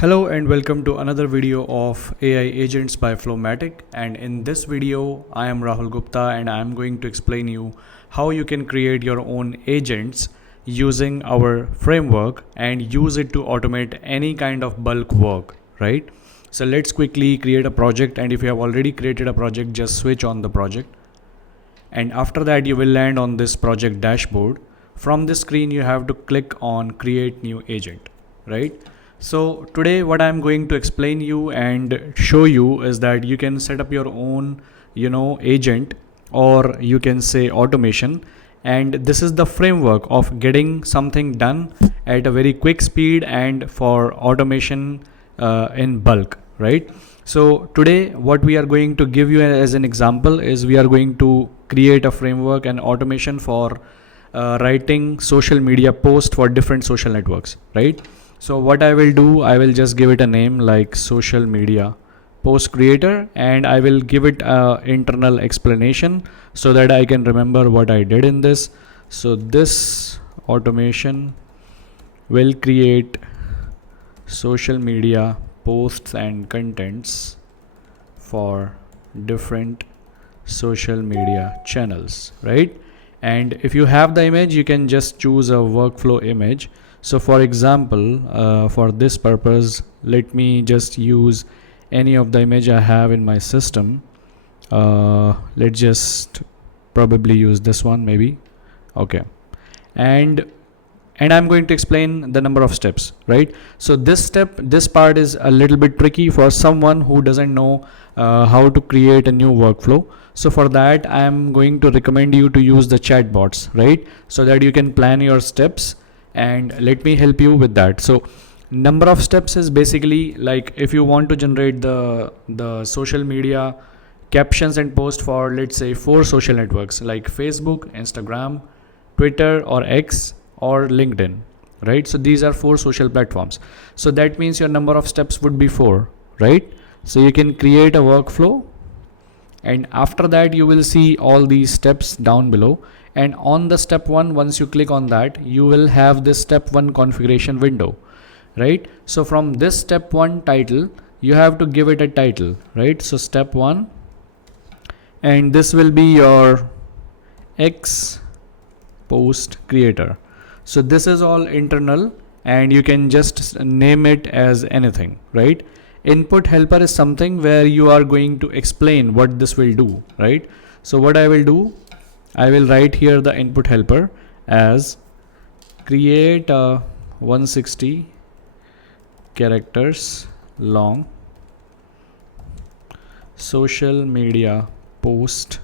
Hello and welcome to another video of AI Agents by Flowomatic, and in this video I am Rahul Gupta and I am going to explain you how you can create your own agents using our framework and use it to automate any kind of bulk work, right? So let's quickly create a project, and if you have already created a project, just switch on the project, and after that you will land on this project dashboard. From this screen you have to click on create new agent, right? So today what I'm going to explain you and show you is that you can set up your own agent, or you can say automation, and this is the framework of getting something done at a very quick speed and for automation in bulk, right? So today what we are going to give you as an example is we are going to create a framework and automation for writing social media posts for different social networks, right? So what I will do, I will just give it a name like social media post creator, and I will give it a internal explanation so that I can remember what I did in this. So this automation will create social media posts and contents for different social media channels, right? And if you have the image, you can just choose a workflow image. So for example, for this purpose, let me just use any of the image I have in my system. Let's just probably use this one maybe. Okay. And I'm going to explain the number of steps, right? So this part is a little bit tricky for someone who doesn't know how to create a new workflow. So for that, I'm going to recommend you to use the chatbots, right? So that you can plan your steps, and let me help you with that. So number of steps is basically like if you want to generate the social media captions and post for, let's say, 4 social networks like Facebook, Instagram, Twitter or X or LinkedIn, right? So these are 4 social platforms. So that means your number of steps would be 4, right? So you can create a workflow, and after that you will see all these steps down below. And on the step 1, once you click on that, you will have this step 1 configuration window, right? So from this step 1 title, you have to give it a title, right? So step 1, and this will be your X post creator. So this is all internal, and you can just name it as anything, right? Input helper is something where you are going to explain what this will do, right? So what I will do, I will write here the input helper as create a 160 characters long social media post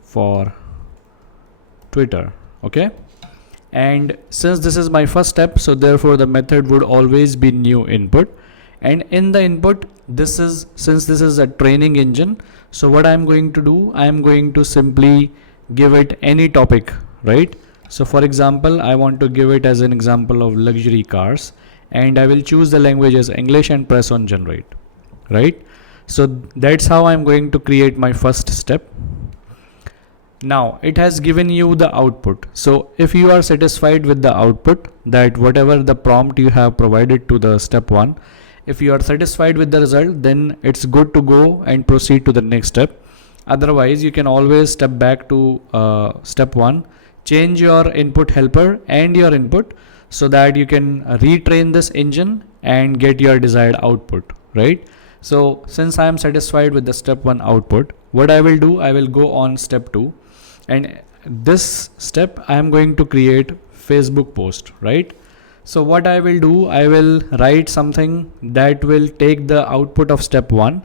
for Twitter. Okay. And since this is my first step, so therefore the method would always be new input. And in the input, since this is a training engine, so what I'm going to do, I'm going to simply give it any topic, right? So for example, I want to give it as an example of luxury cars, and I will choose the language as English and press on generate, right? So that's how I'm going to create my first step. Now it has given you the output. So if you are satisfied with the output, that whatever the prompt you have provided to the step 1, if you are satisfied with the result, then it's good to go and proceed to the next step. Otherwise, you can always step back to step 1, change your input helper and your input so that you can retrain this engine and get your desired output, right? So since I am satisfied with the step 1 output, what I will do, I will go on step 2, and this step I am going to create Facebook post, right? So what I will do, I will write something that will take the output of step 1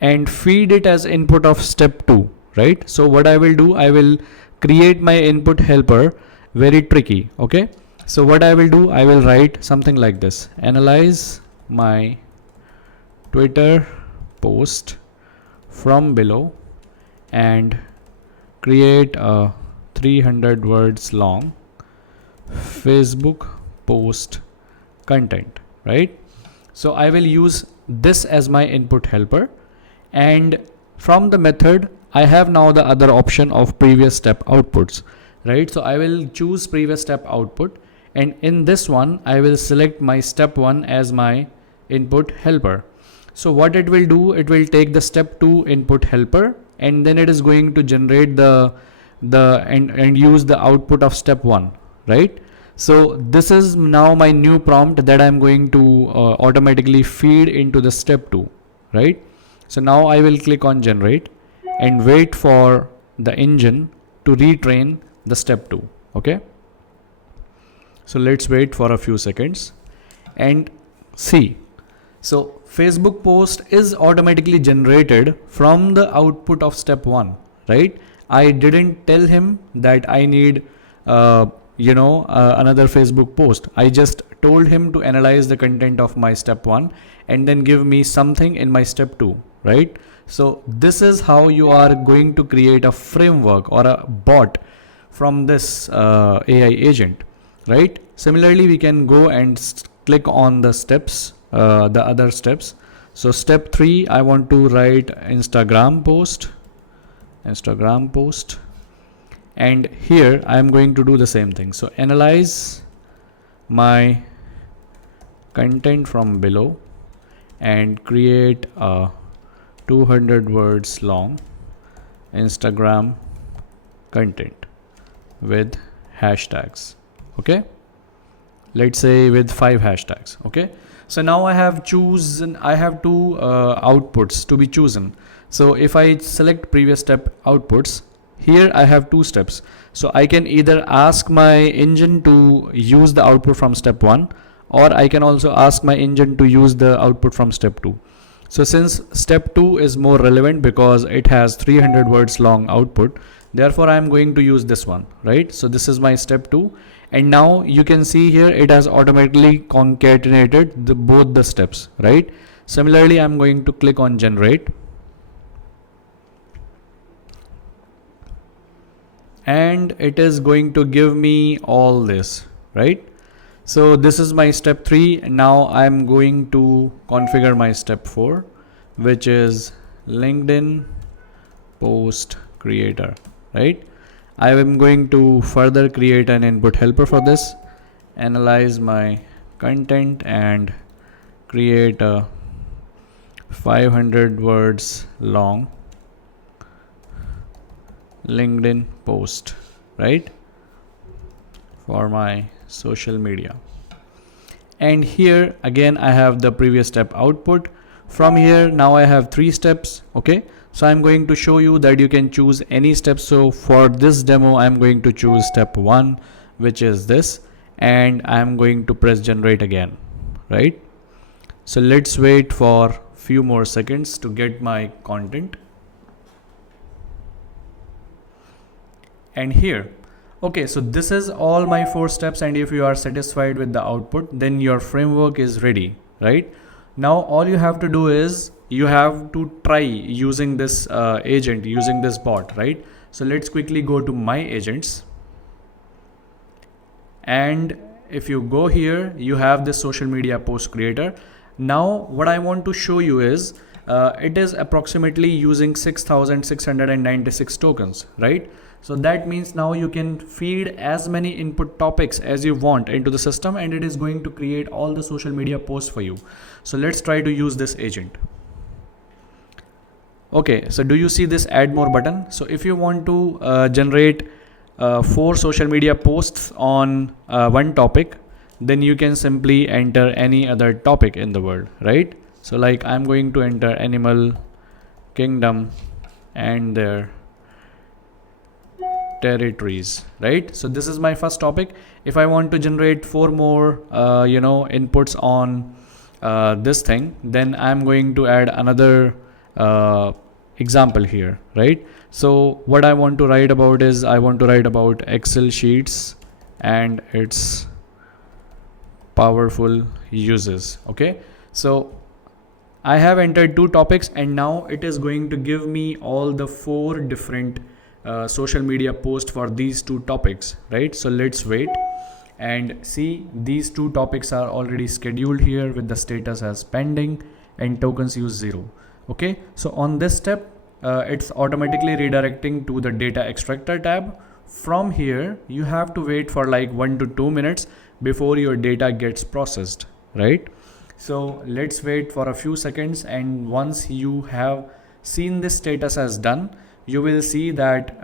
and feed it as input of step 2, right? So what I will do, I will create my input helper very tricky, okay? So what I will do, I will write something like this: analyze my Twitter post from below and create a 300 words long Facebook post content, right? So I will use this as my input helper, and from the method I have now the other option of previous step outputs, right? So I will choose previous step output, and in this one I will select my step 1 as my input helper. So what it will do, it will take the step 2 input helper, and then it is going to generate and use the output of step 1, right? So this is now my new prompt that I'm going to automatically feed into the step 2, right? So now I will click on generate and wait for the engine to retrain the step 2. Okay, so let's wait for a few seconds and see. So Facebook post is automatically generated from the output of step 1, right? I didn't tell him that I need another Facebook post. I just told him to analyze the content of my step 1 and then give me something in my step 2, right? So this is how you are going to create a framework or a bot from this AI agent, right? Similarly, we can go and click on the steps, the other steps. So step 3, I want to write Instagram post, and here I am going to do the same thing. So analyze my content from below and create a 200 words long Instagram content with hashtags. Okay, let's say with 5 hashtags. Okay, so now I have two outputs to be chosen. So if I select previous step outputs, here I have 2 steps. So I can either ask my engine to use the output from step 1, or I can also ask my engine to use the output from step 2. So since step 2 is more relevant because it has 300 words long output, therefore I am going to use this one, right? So this is my step 2, and now you can see here it has automatically concatenated both the steps, right? Similarly, I am going to click on generate, and it is going to give me all this, right? So this is my step 3. Now I'm going to configure my step 4, which is LinkedIn post creator, right? I am going to further create an input helper for this, analyze my content and create a 500 words long LinkedIn post, right, for my social media. And here again I have the previous step output. From here now I have 3 steps. Okay, so I'm going to show you that you can choose any step. So for this demo I'm going to choose step 1, which is this, and I'm going to press generate again, right? So let's wait for few more seconds to get my content. And here, okay, so this is all my 4 steps, and if you are satisfied with the output, then your framework is ready, right? Now all you have to do is you have to try using this agent, using this bot, right? So let's quickly go to my agents, and if you go here, you have this social media post creator. Now what I want to show you is it is approximately using 6,696 tokens, right? So that means now you can feed as many input topics as you want into the system, and it is going to create all the social media posts for you. So let's try to use this agent. Okay, so do you see this add more button? So if you want to generate 4 social media posts on one topic, then you can simply enter any other topic in the world, right? So like I'm going to enter animal kingdom and their territories, right? So this is my first topic. If I want to generate 4 more inputs on this thing, then I'm going to add another example here, right? So what I want to write about is I want to write about Excel sheets and its powerful uses. Okay, so I have entered 2 topics, and now it is going to give me all the 4 different social media posts for these 2 topics, right? So let's wait and see. These 2 topics are already scheduled here with the status as pending and tokens used 0. Okay, so on this step it's automatically redirecting to the data extractor tab. From here you have to wait for like 1 to 2 minutes before your data gets processed, right? So let's wait for a few seconds, and once you have seen this status as done, you will see that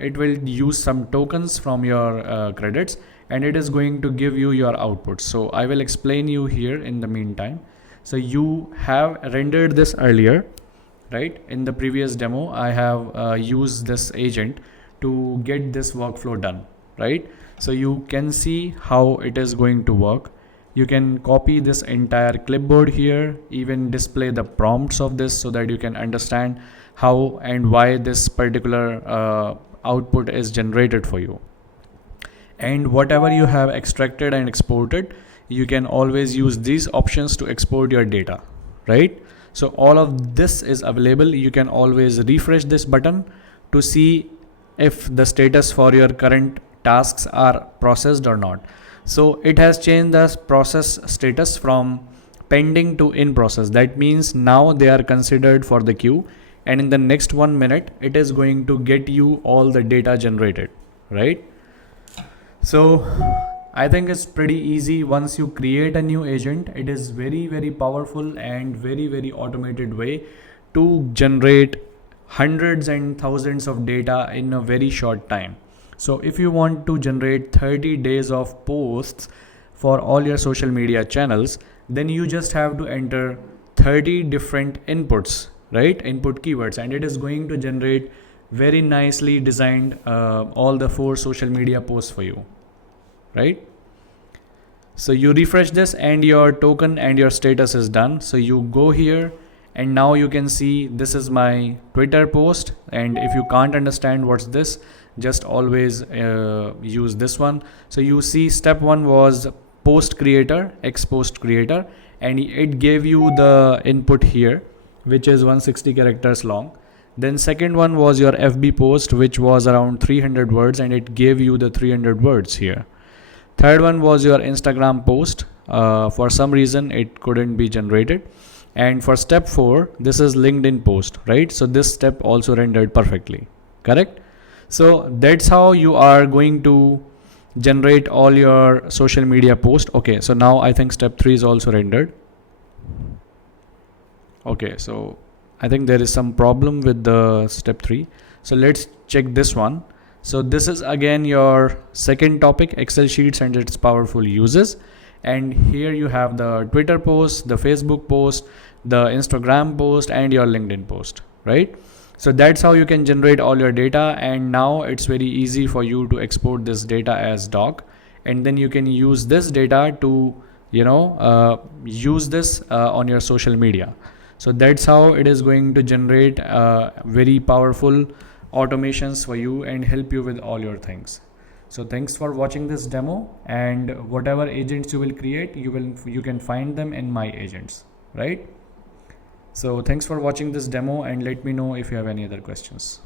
it will use some tokens from your credits, and it is going to give you your output. So I will explain you here in the meantime. So you have rendered this earlier, right? In the previous demo, I have used this agent to get this workflow done, right? So you can see how it is going to work. You can copy this entire clipboard here, even display the prompts of this so that you can understand how and why this particular output is generated for you. And whatever you have extracted and exported, you can always use these options to export your data, right? So all of this is available. You can always refresh this button to see if the status for your current tasks are processed or not. So it has changed the process status from pending to in process. That means now they are considered for the queue, and in the next 1 minute it is going to get you all the data generated, right? So I think it's pretty easy. Once you create a new agent, it is very powerful and very automated way to generate hundreds and thousands of data in a very short time. So if you want to generate 30 days of posts for all your social media channels, then you just have to enter 30 different inputs, right? Input keywords, and it is going to generate very nicely designed all the 4 social media posts for you, right? So you refresh this and your token and your status is done. So you go here, and now you can see this is my Twitter post. And if you can't understand what's this, just always use this one. So you see step 1 was post creator, X post creator, and it gave you the input here, which is 160 characters long. Then second one was your FB post, which was around 300 words, and it gave you the 300 words here. Third one was your Instagram post. For some reason it couldn't be generated. And for step 4, this is LinkedIn post, right? So this step also rendered perfectly, correct? So that's how you are going to generate all your social media posts. Okay, so now I think step 3 is also rendered. Okay, so I think there is some problem with the step 3. So let's check this one. So this is again your second topic, Excel sheets and its powerful uses. And here you have the Twitter post, the Facebook post, the Instagram post, and your LinkedIn post, right? So that's how you can generate all your data. And now it's very easy for you to export this data as doc, and then you can use this data to use this on your social media. So that's how it is going to generate very powerful automations for you and help you with all your things. So thanks for watching this demo, and whatever agents you will create, you can find them in my agents, right? So thanks for watching this demo, and let me know if you have any other questions.